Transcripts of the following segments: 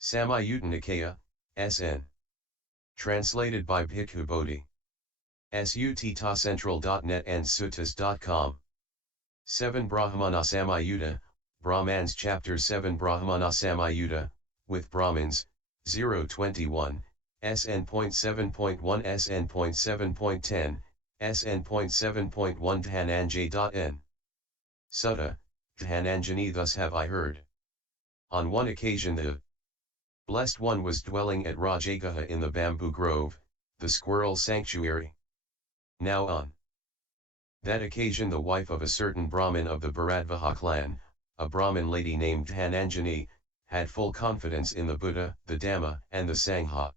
Samyutta Nikaya, SN. Translated by Bhikkhu Bodhi. Sutta.central.net and suttas.com. 7 Brahmana Samyutta, Brahmans Chapter 7 Brahmana Samyutta, with Brahmins, 021, SN.7.1 SN.7.10, SN.7.1 Dhananjay.n. Sutta, Dhananjani. Thus have I heard. On one occasion the Blessed One was dwelling at Rajagaha in the bamboo grove, the Squirrel Sanctuary. Now on that occasion the wife of a certain Brahmin of the Bharadvaja clan, a Brahmin lady named Dhananjani, had full confidence in the Buddha, the Dhamma, and the Sangha.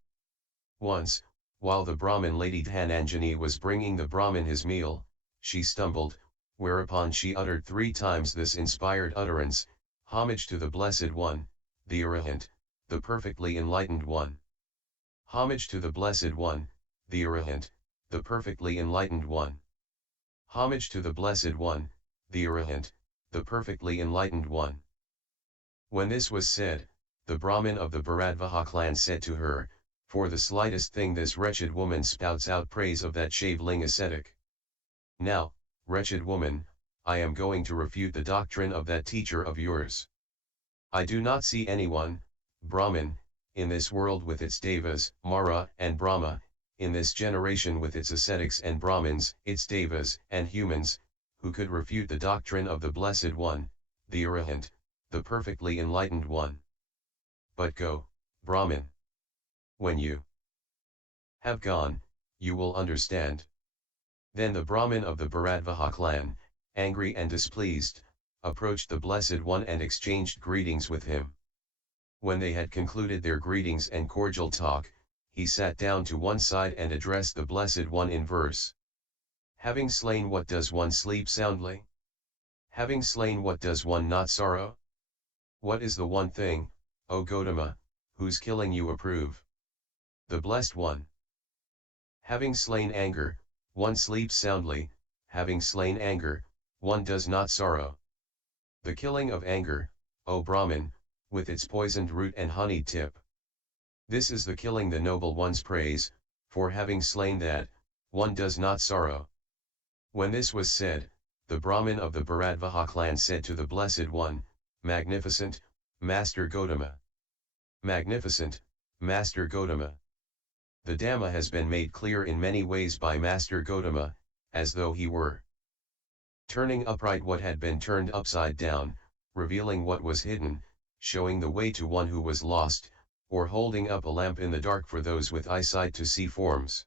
Once, while the Brahmin lady Dhananjani was bringing the Brahmin his meal, she stumbled, whereupon she uttered 3 times this inspired utterance: Homage to the Blessed One, the Arahant, the perfectly enlightened one. Homage to the Blessed One, the Arahant, the perfectly enlightened one. Homage to the Blessed One, the Arahant, the perfectly enlightened one. When this was said, the Brahmin of the Bharadvaja clan said to her, For the slightest thing this wretched woman spouts out praise of that shaveling ascetic. Now, wretched woman, I am going to refute the doctrine of that teacher of yours. I do not see anyone, Brahmin, in this world with its Devas, Mara and Brahma, in this generation with its ascetics and Brahmins, its Devas and humans, who could refute the doctrine of the Blessed One, the Arahant, the perfectly enlightened one. But go, Brahmin. When you have gone, you will understand. Then the Brahmin of the Bharadvaja clan, angry and displeased, approached the Blessed One and exchanged greetings with him. When they had concluded their greetings and cordial talk, he sat down to one side and addressed the Blessed One in verse. Having slain, what does one sleep soundly? Having slain, what does one not sorrow? What is the one thing, O Gotama, whose killing you approve? The Blessed One. Having slain anger, one sleeps soundly. Having slain anger, one does not sorrow. The killing of anger, O Brahmin, with its poisoned root and honeyed tip. This is the killing the noble ones praise, for having slain that, one does not sorrow. When this was said, the Brahmin of the Bharadvaja clan said to the Blessed One, Magnificent, Master Gotama. Magnificent, Master Gotama. The Dhamma has been made clear in many ways by Master Gotama, as though he were turning upright what had been turned upside down, revealing what was hidden, showing the way to one who was lost, or holding up a lamp in the dark for those with eyesight to see forms.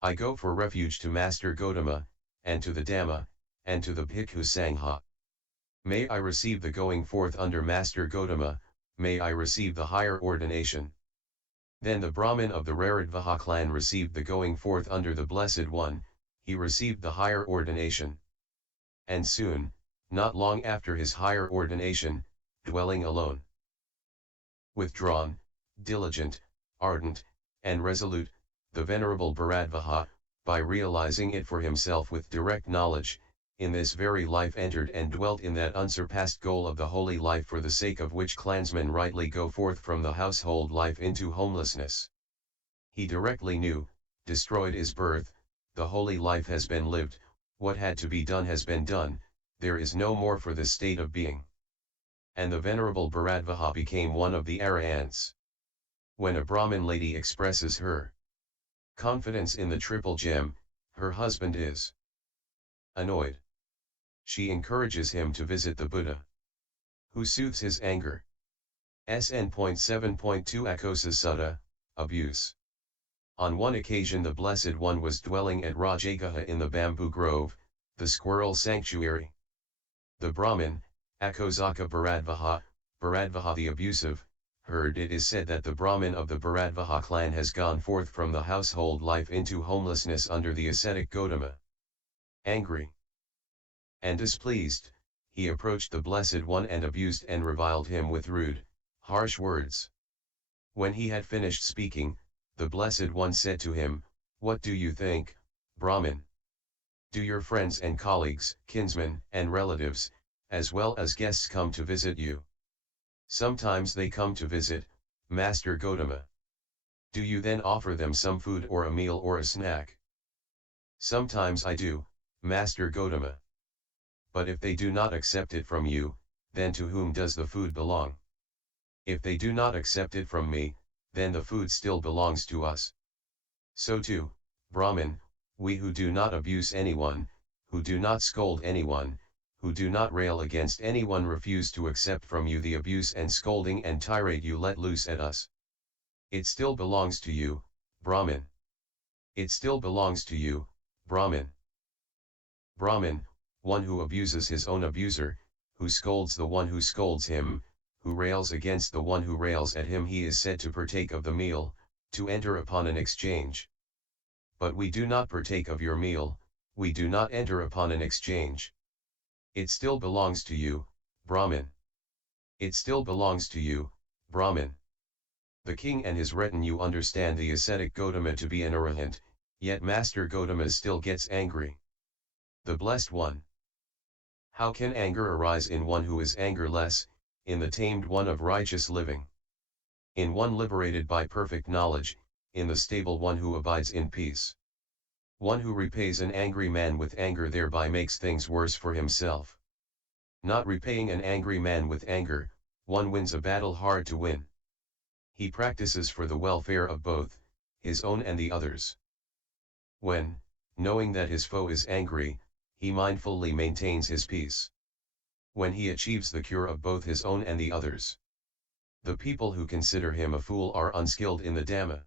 I go for refuge to Master Gotama, and to the Dhamma, and to the Bhikkhu Sangha. May I receive the going forth under Master Gotama, may I receive the higher ordination. Then the Brahmin of the Bharadvaja clan received the going forth under the Blessed One, he received the higher ordination. And soon, not long after his higher ordination, dwelling alone, withdrawn, diligent, ardent, and resolute, the Venerable Bharadvaja, by realizing it for himself with direct knowledge, in this very life entered and dwelt in that unsurpassed goal of the holy life for the sake of which clansmen rightly go forth from the household life into homelessness. He directly knew, destroyed is birth, the holy life has been lived, what had to be done has been done, there is no more for this state of being. And the Venerable Bharadvaja became one of the Arahants. When a Brahmin lady expresses her confidence in the triple gem, her husband is annoyed. She encourages him to visit the Buddha, who soothes his anger. SN.7.2 Akkosa Sutta, Abuse. On one occasion the Blessed One was dwelling at Rajagaha in the bamboo grove, the Squirrel Sanctuary. The Brahmin, Akkosaka Bharadvaja, Bharadvaja the Abusive, heard it is said that the Brahmin of the Bharadvaja clan has gone forth from the household life into homelessness under the ascetic Gotama. Angry and displeased, he approached the Blessed One and abused and reviled him with rude, harsh words. When he had finished speaking, the Blessed One said to him, What do you think, Brahmin? Do your friends and colleagues, kinsmen and relatives, as well as guests come to visit you? Sometimes they come to visit, Master Gotama. Do you then offer them some food or a meal or a snack? Sometimes I do, Master Gotama. But if they do not accept it from you, then to whom does the food belong? If they do not accept it from me, then the food still belongs to us. So too, Brahmin, we who do not abuse anyone, who do not scold anyone, who do not rail against anyone refuse to accept from you the abuse and scolding and tirade you let loose at us. It still belongs to you, Brahmin. It still belongs to you, Brahmin. Brahmin, one who abuses his own abuser, who scolds the one who scolds him, who rails against the one who rails at him, he is said to partake of the meal, to enter upon an exchange. But we do not partake of your meal, we do not enter upon an exchange. It still belongs to you, Brahmin. It still belongs to you, Brahmin. The king and his retinue understand the ascetic Gotama to be an arahant, yet Master Gotama still gets angry. The Blessed One. How can anger arise in one who is angerless, in the tamed one of righteous living? In one liberated by perfect knowledge, in the stable one who abides in peace. One who repays an angry man with anger thereby makes things worse for himself. Not repaying an angry man with anger, one wins a battle hard to win. He practices for the welfare of both, his own and the others. When, knowing that his foe is angry, he mindfully maintains his peace. When he achieves the cure of both his own and the others. The people who consider him a fool are unskilled in the Dhamma.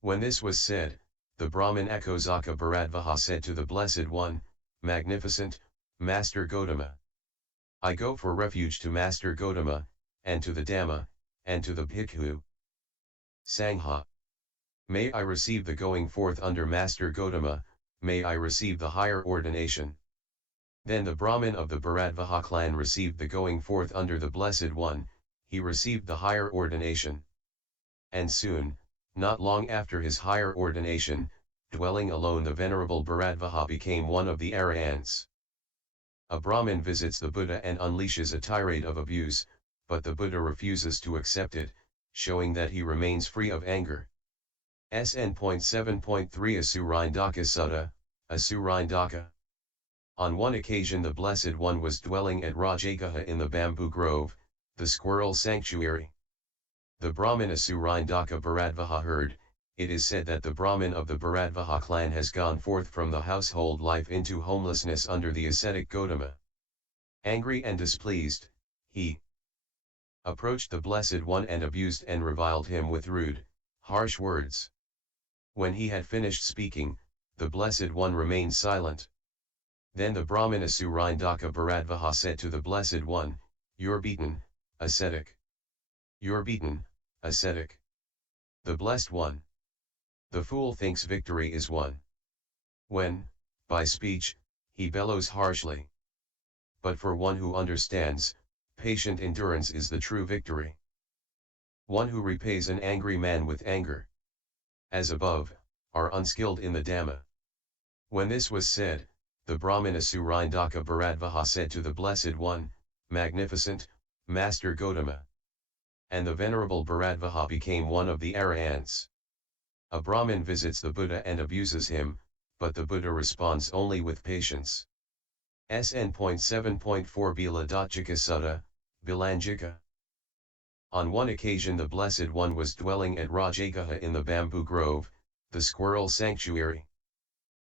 When this was said, the Brahmin Akkosaka Bharadvaja said to the Blessed One, Magnificent, Master Gotama. I go for refuge to Master Gotama, and to the Dhamma, and to the Bhikkhu Sangha. May I receive the going forth under Master Gotama, may I receive the higher ordination. Then the Brahmin of the Bharadvaja clan received the going forth under the Blessed One, he received the higher ordination. And soon, not long after his higher ordination, dwelling alone the Venerable Bharadvaja became one of the Arahants. A Brahmin visits the Buddha and unleashes a tirade of abuse, but the Buddha refuses to accept it, showing that he remains free of anger. SN.7.1-SN.7.10 Sutta, Asurindaka. On one occasion the Blessed One was dwelling at Rajagaha in the bamboo grove, the Squirrel Sanctuary. The Brahmin Asurindaka Bharadvaja heard, it is said that the Brahmin of the Bharadvaja clan has gone forth from the household life into homelessness under the ascetic Gotama. Angry and displeased, he approached the Blessed One and abused and reviled him with rude, harsh words. When he had finished speaking, the Blessed One remained silent. Then the Brahmin Asurindaka Bharadvaja said to the Blessed One, You're beaten, ascetic. You're beaten, ascetic. The Blessed One. The fool thinks victory is won. When, by speech, he bellows harshly. But for one who understands, patient endurance is the true victory. One who repays an angry man with anger, as above, are unskilled in the Dhamma. When this was said, the Brahmin Asurindaka Bharadvaja said to the Blessed One, Magnificent, Master Gotama. And the Venerable Bharadvaja became one of the Arahants. A Brahmin visits the Buddha and abuses him, but the Buddha responds only with patience. SN.7.1 Biladotjika Sutta, Bilanjika. On one occasion the Blessed One was dwelling at Rajagaha in the bamboo grove, the Squirrel Sanctuary.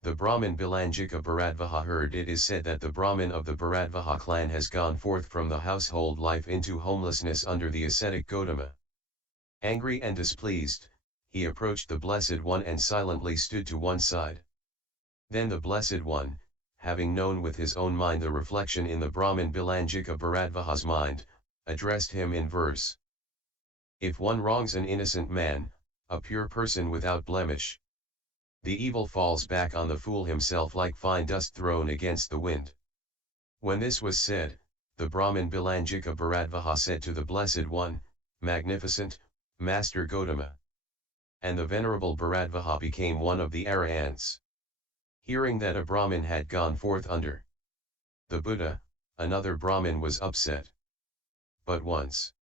The Brahmin Bilanjika Bharadvaja heard it is said that the Brahmin of the Bharadvaja clan has gone forth from the household life into homelessness under the ascetic Gotama. Angry and displeased, he approached the Blessed One and silently stood to one side. Then the Blessed One, having known with his own mind the reflection in the Brahmin Bilanjika Bharadvaja's mind, addressed him in verse. If one wrongs an innocent man, a pure person without blemish, the evil falls back on the fool himself like fine dust thrown against the wind. When this was said, the Brahmin Bilanjika Bharadvaja said to the Blessed One, Magnificent, Master Gotama. And the Venerable Bharadvaja became one of the Arahants. Hearing that a Brahmin had gone forth under the Buddha, another Brahmin was upset. But once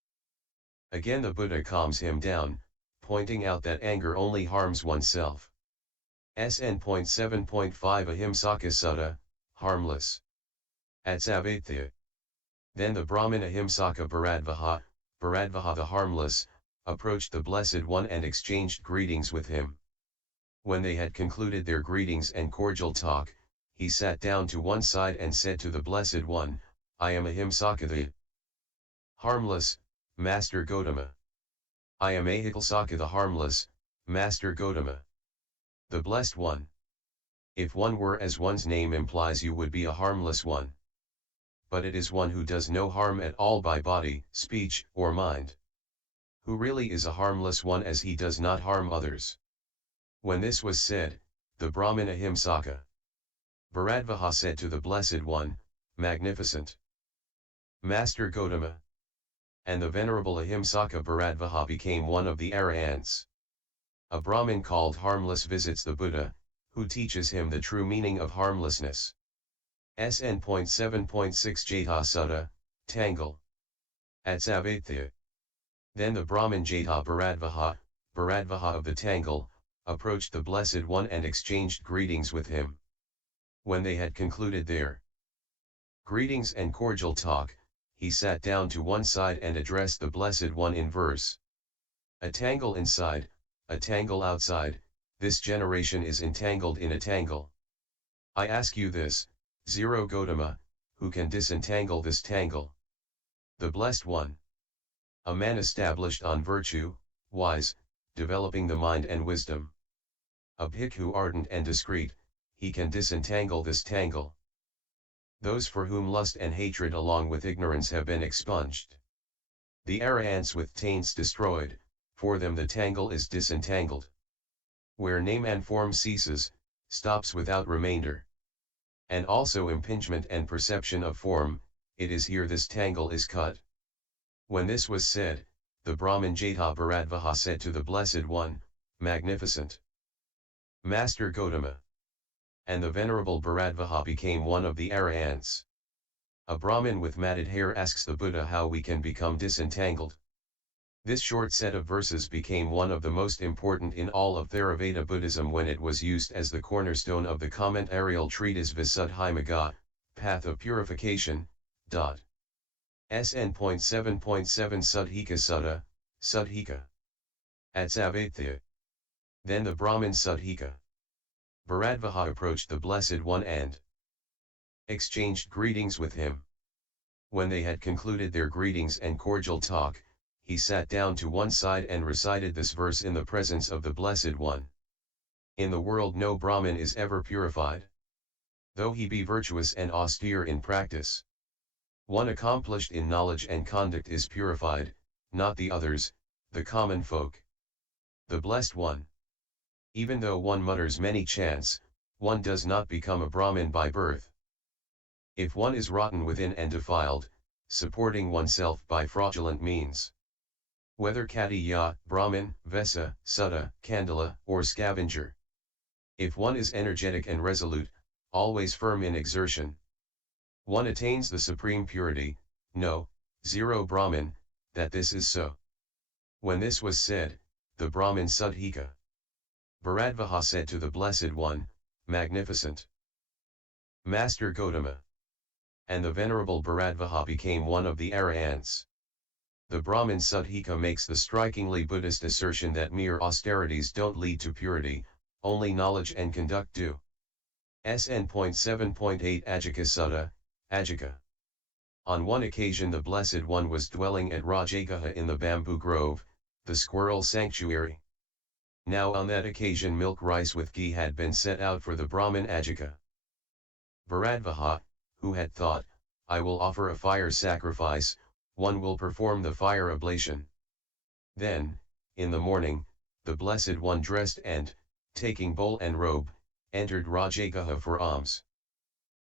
Again the Buddha calms him down, pointing out that anger only harms oneself. SN.7.5 Ahimsaka Sutta, harmless. Atsavatthya. Then the Brahmin Ahimsaka Bharadvaja the harmless, approached the Blessed One and exchanged greetings with him. When they had concluded their greetings and cordial talk, he sat down to one side and said to the Blessed One, I am Ahimsaka the harmless, Master Gotama. I am Ahimsaka the harmless, Master Gotama. The Blessed One. If one were as one's name implies, you would be a harmless one. But it is one who does no harm at all by body, speech, or mind. Who really is a harmless one, as he does not harm others. When this was said, the Brahmin Ahimsaka Bharadvaja said to the Blessed One, Magnificent Master Gotama. And the Venerable Ahimsaka Bharadvaja became one of the Arahants. A Brahmin called Harmless visits the Buddha, who teaches him the true meaning of harmlessness. SN.7.1 Jeta Sutta, Tangle. Atsavatthya. Then the Brahmin Jeta Bharadvaja of the Tangle, approached the Blessed One and exchanged greetings with him. When they had concluded their greetings and cordial talk, he sat down to one side and addressed the Blessed One in verse. A tangle inside, a tangle outside, this generation is entangled in a tangle. I ask you this, Zero Gotama, who can disentangle this tangle? The Blessed One. A man established on virtue, wise, developing the mind and wisdom. A bhikkhu ardent and discreet, he can disentangle this tangle. Those for whom lust and hatred along with ignorance have been expunged. The arahants with taints destroyed, for them the tangle is disentangled. Where name and form ceases, stops without remainder. And also impingement and perception of form, it is here this tangle is cut. When this was said, the Brahmin Jeta Bharadvaja said to the Blessed One, Magnificent Master Gotama. And the Venerable Bharadvaja became one of the Arahants. A Brahmin with matted hair asks the Buddha how we can become disentangled. This short set of verses became one of the most important in all of Theravada Buddhism when it was used as the cornerstone of the commentarial treatise Visuddhimagga, Path of Purification. SN.7.7 Suddhika Sutta, Suddhika. Atsavatthya. Then the Brahmin Suddhika Bharadvaja approached the Blessed One and exchanged greetings with him. When they had concluded their greetings and cordial talk, he sat down to one side and recited this verse in the presence of the Blessed One. In the world no Brahmin is ever purified, though he be virtuous and austere in practice. One accomplished in knowledge and conduct is purified, not the others, the common folk. The Blessed One. Even though one mutters many chants, one does not become a Brahmin by birth. If one is rotten within and defiled, supporting oneself by fraudulent means, whether Katiya, Brahmin, Vesa, Sutta, Kandala, or scavenger. If one is energetic and resolute, always firm in exertion, one attains the supreme purity. No, zero Brahmin, that this is so. When this was said, the Brahmin Suddhika Bharadvaja said to the Blessed One, Magnificent Master Gotama. And the Venerable Bharadvaja became one of the Arahants. The Brahmin Suddhika makes the strikingly Buddhist assertion that mere austerities don't lead to purity, only knowledge and conduct do. SN.7.8 Ajika Sutta, Ajika. On one occasion the Blessed One was dwelling at Rajagaha in the bamboo grove, the Squirrel Sanctuary. Now on that occasion milk rice with ghee had been set out for the Brahmin Ajika Bharadvaja, who had thought, I will offer a fire sacrifice, one will perform the fire oblation. Then, in the morning, the Blessed One dressed and, taking bowl and robe, entered Rajagaha for alms.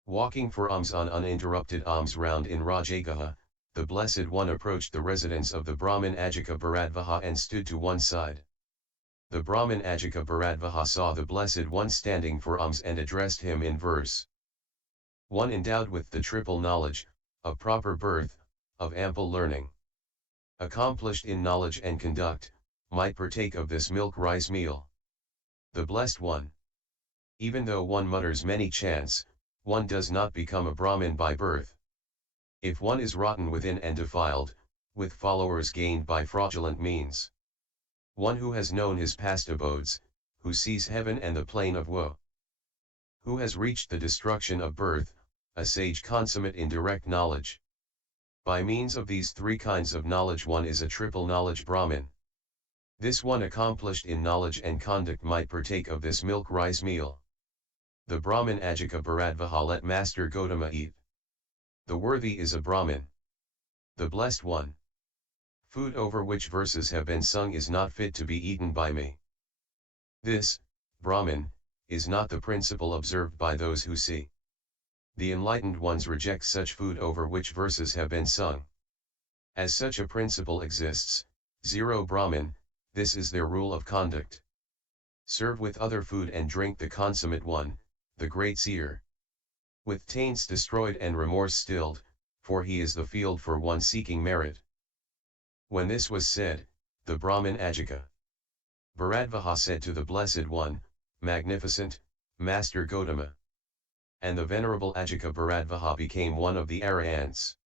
Walking for alms on uninterrupted alms round in Rajagaha, the Blessed One approached the residence of the Brahmin Ajika Bharadvaja and stood to one side. The Brahmin Ajika Bharadvaja saw the Blessed One standing for alms and addressed him in verse. One endowed with the triple knowledge, of proper birth, of ample learning, accomplished in knowledge and conduct, might partake of this milk rice meal. The Blessed One. Even though one mutters many chants, one does not become a Brahmin by birth. If one is rotten within and defiled, with followers gained by fraudulent means. One who has known his past abodes, who sees heaven and the plain of woe. Who has reached the destruction of birth, a sage consummate in direct knowledge. By means of these three kinds of knowledge one is a triple knowledge Brahmin. This one accomplished in knowledge and conduct might partake of this milk rice meal. The Brahmin Rajagaha Bharadvaja let Master Gotama eat. The worthy is a Brahmin. The Blessed One. Food over which verses have been sung is not fit to be eaten by me. This, Brahmin, is not the principle observed by those who see. The enlightened ones reject such food over which verses have been sung. As such a principle exists, 0 Brahmin, this is their rule of conduct. Serve with other food and drink the consummate one, the great seer. With taints destroyed and remorse stilled, for he is the field for one seeking merit. When this was said, the Brahmin Rajagaha Bharadvaja said to the Blessed One, Magnificent, Master Gotama. And the Venerable Rajagaha Bharadvaja became one of the Arahants.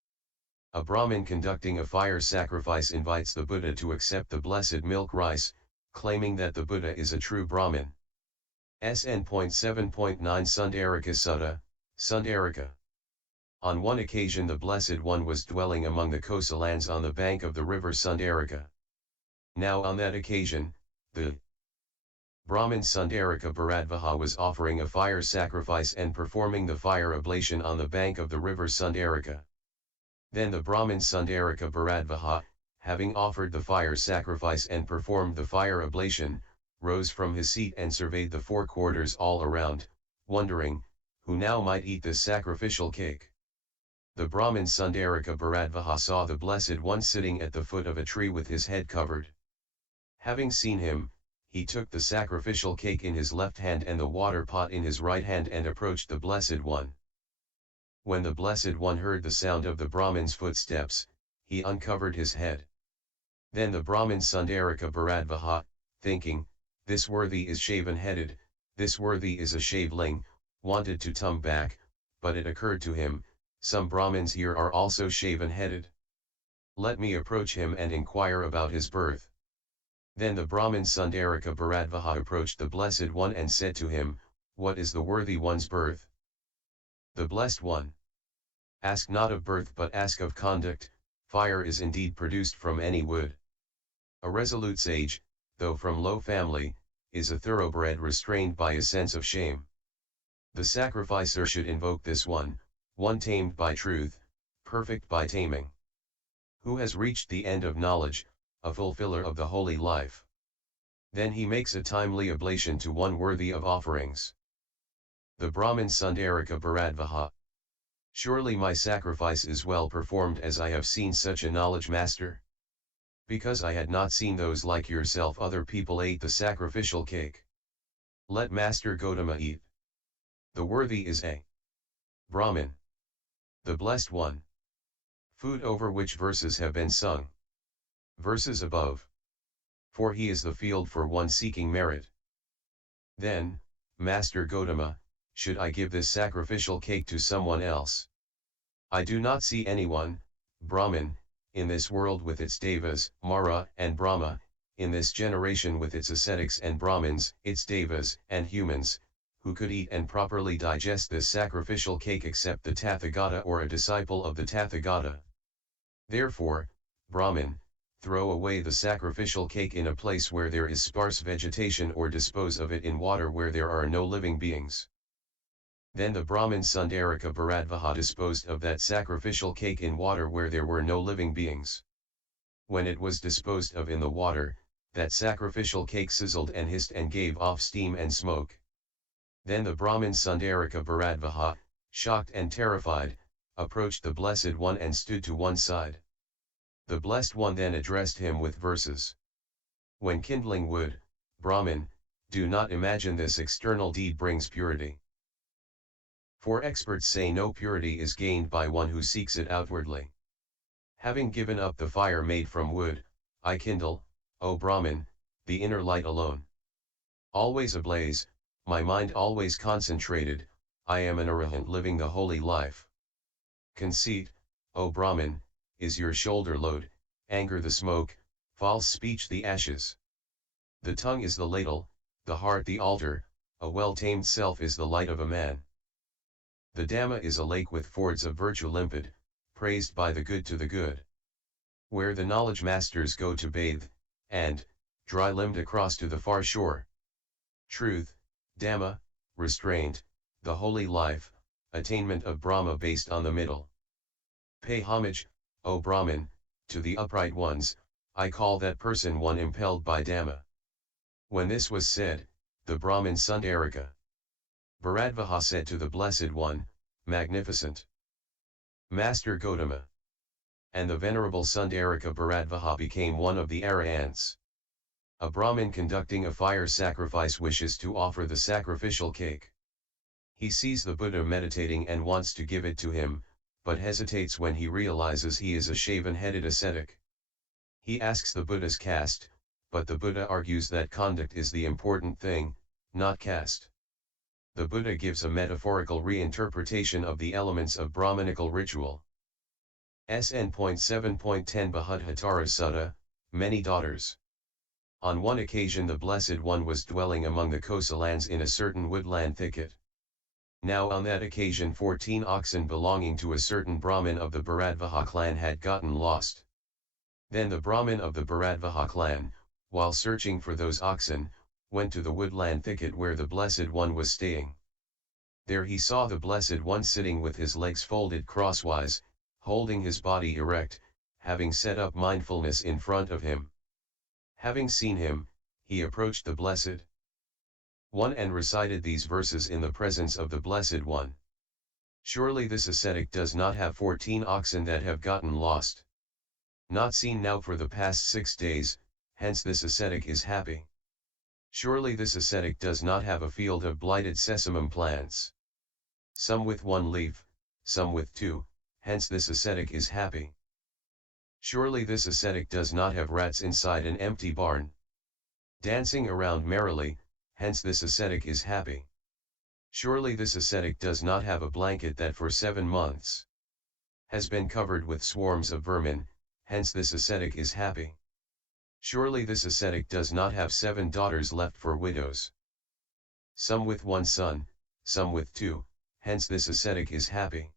A Brahmin conducting a fire sacrifice invites the Buddha to accept the blessed milk rice, claiming that the Buddha is a true Brahmin. SN.7.1 Sundarika Sutta, Sundarika. On one occasion the Blessed One was dwelling among the Akkosa lands on the bank of the river Sundarika. Now on that occasion, the Brahmin Sundarika Bharadvaja was offering a fire sacrifice and performing the fire oblation on the bank of the river Sundarika. Then the Brahmin Sundarika Bharadvaja, having offered the fire sacrifice and performed the fire oblation, rose from his seat and surveyed the four quarters all around, wondering, who now might eat this sacrificial cake. The Brahmin Sundarika Bharadvaja saw the Blessed One sitting at the foot of a tree with his head covered. Having seen him, he took the sacrificial cake in his left hand and the water pot in his right hand and approached the Blessed One. When the Blessed One heard the sound of the Brahmin's footsteps, he uncovered his head. Then the Brahmin Sundarika Bharadvaja, thinking, this worthy is shaven-headed, this worthy is a shaveling, wanted to turn back, but it occurred to him, some Brahmins here are also shaven-headed. Let me approach him and inquire about his birth. Then the Brahmin Sundarika Bharadvaja approached the Blessed One and said to him, what is the worthy one's birth? The Blessed One. Ask not of birth but ask of conduct. Fire is indeed produced from any wood. A resolute sage, though from low family, is a thoroughbred restrained by a sense of shame. The sacrificer should invoke this one tamed by truth, perfect by taming. Who has reached the end of knowledge, a fulfiller of the holy life. Then he makes a timely oblation to one worthy of offerings. The Brahmin Sundarika Bharadvaja. Surely my sacrifice is well performed as I have seen such a knowledge master. Because I had not seen those like yourself other people ate the sacrificial cake. Let Master Gotama eat. The worthy is a Brahmin. The Blessed One. Food over which verses have been sung. Verses above. For he is the field for one seeking merit. Then, Master Gotama, should I give this sacrificial cake to someone else? I do not see anyone, Brahmin, in this world with its devas, Mara and Brahma, in this generation with its ascetics and Brahmins, its devas and humans, who could eat and properly digest this sacrificial cake except the Tathagata or a disciple of the Tathagata. Therefore, Brahmin, throw away the sacrificial cake in a place where there is sparse vegetation or dispose of it in water where there are no living beings. Then the Brahmin Sundarika Bharadvaja disposed of that sacrificial cake in water where there were no living beings. When it was disposed of in the water, that sacrificial cake sizzled and hissed and gave off steam and smoke. Then the Brahmin Sundarika Bharadvaja, shocked and terrified, approached the Blessed One and stood to one side. The Blessed One then addressed him with verses. When kindling wood, Brahmin, do not imagine this external deed brings purity. For experts say no purity is gained by one who seeks it outwardly. Having given up the fire made from wood, I kindle, O Brahmin, the inner light alone. Always ablaze, my mind always concentrated, I am an arahant living the holy life. Conceit, O Brahmin, is your shoulder load, anger the smoke, false speech the ashes. The tongue is the ladle, the heart the altar, a well-tamed self is the light of a man. The Dhamma is a lake with fords of virtue limpid, praised by the good to the good. Where the knowledge masters go to bathe, and, dry-limbed across to the far shore. Truth, Dhamma, restraint, the holy life, attainment of Brahma based on the middle. Pay homage, O Brahmin, to the upright ones, I call that person one impelled by Dhamma. When this was said, the Brahmin Sundarika Bharadvaja said to the Blessed One, Magnificent Master Gotama. And the Venerable Sundarika Bharadvaja became one of the Arahants. A Brahmin conducting a fire sacrifice wishes to offer the sacrificial cake. He sees the Buddha meditating and wants to give it to him, but hesitates when he realizes he is a shaven-headed ascetic. He asks the Buddha's caste, but the Buddha argues that conduct is the important thing, not caste. The Buddha gives a metaphorical reinterpretation of the elements of Brahmanical ritual. SN.7.10 Bhadhatara Sutta, many daughters. On one occasion the Blessed One was dwelling among the Kosa lands in a certain woodland thicket. Now on that occasion 14 oxen belonging to a certain Brahmin of the Bharadvaja clan had gotten lost. Then the Brahmin of the Bharadvaja clan, while searching for those oxen, went to the woodland thicket where the Blessed One was staying. There he saw the Blessed One sitting with his legs folded crosswise, holding his body erect, having set up mindfulness in front of him. Having seen him, he approached the Blessed One and recited these verses in the presence of the Blessed One. Surely this ascetic does not have 14 oxen that have gotten lost. Not seen now for the past 6 days, hence this ascetic is happy. Surely this ascetic does not have a field of blighted sesamum plants. Some with 1 leaf, some with 2, hence this ascetic is happy. Surely this ascetic does not have rats inside an empty barn, dancing around merrily, hence this ascetic is happy. Surely this ascetic does not have a blanket that for 7 months has been covered with swarms of vermin, hence this ascetic is happy. Surely this ascetic does not have 7 daughters left for widows. Some with 1 son, some with 2, hence this ascetic is happy.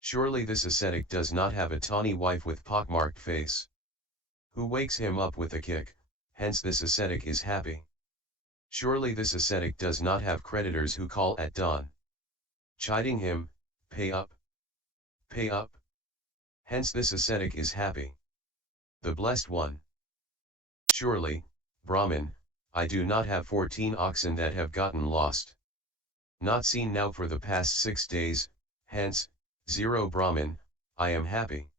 Surely this ascetic does not have a tawny wife with pockmarked face, who wakes him up with a kick, hence this ascetic is happy. Surely this ascetic does not have creditors who call at dawn, chiding him, pay up, hence this ascetic is happy. The Blessed One. Surely, Brahmin, I do not have 14 oxen that have gotten lost. Not seen now for the past 6 days, hence, 0 Brahmin, I am happy.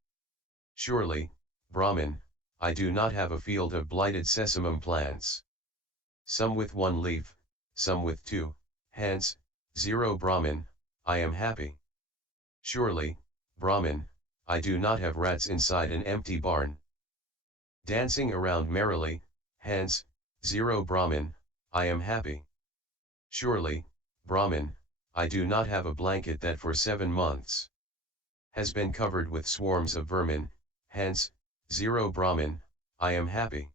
Surely, Brahmin, I do not have a field of blighted sesamum plants. Some with 1 leaf, some with 2, hence, 0 Brahmin, I am happy. Surely, Brahmin, I do not have rats inside an empty barn, dancing around merrily, hence, 0 Brahmin, I am happy. Surely, Brahmin, I do not have a blanket that for 7 months has been covered with swarms of vermin, hence, 0 Brahmin, I am happy.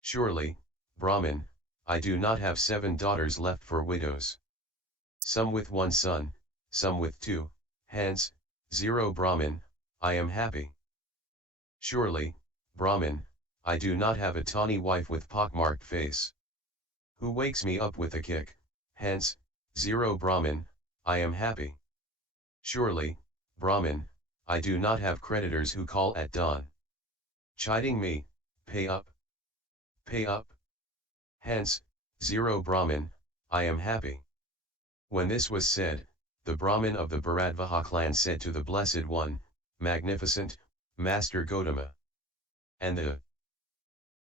Surely, Brahmin, I do not have 7 daughters left for widows. Some with 1 son, some with 2, hence, 0 Brahmin, I am happy. Surely, Brahmin, I do not have a tawny wife with pockmarked face, who wakes me up with a kick, hence, 0 Brahmin, I am happy. Surely, Brahmin, I do not have creditors who call at dawn, chiding me, pay up, hence, 0 Brahmin, I am happy. When this was said, the Brahmin of the Bharadvaja clan said to the Blessed One, Magnificent, Master Gotama. And the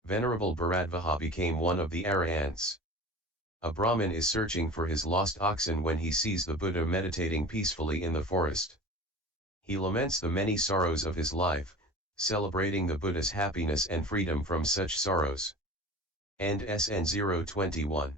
Venerable Bharadvaja became one of the Arahants. A Brahmin is searching for his lost oxen when he sees the Buddha meditating peacefully in the forest. He laments the many sorrows of his life, celebrating the Buddha's happiness and freedom from such sorrows. End SN.7.1.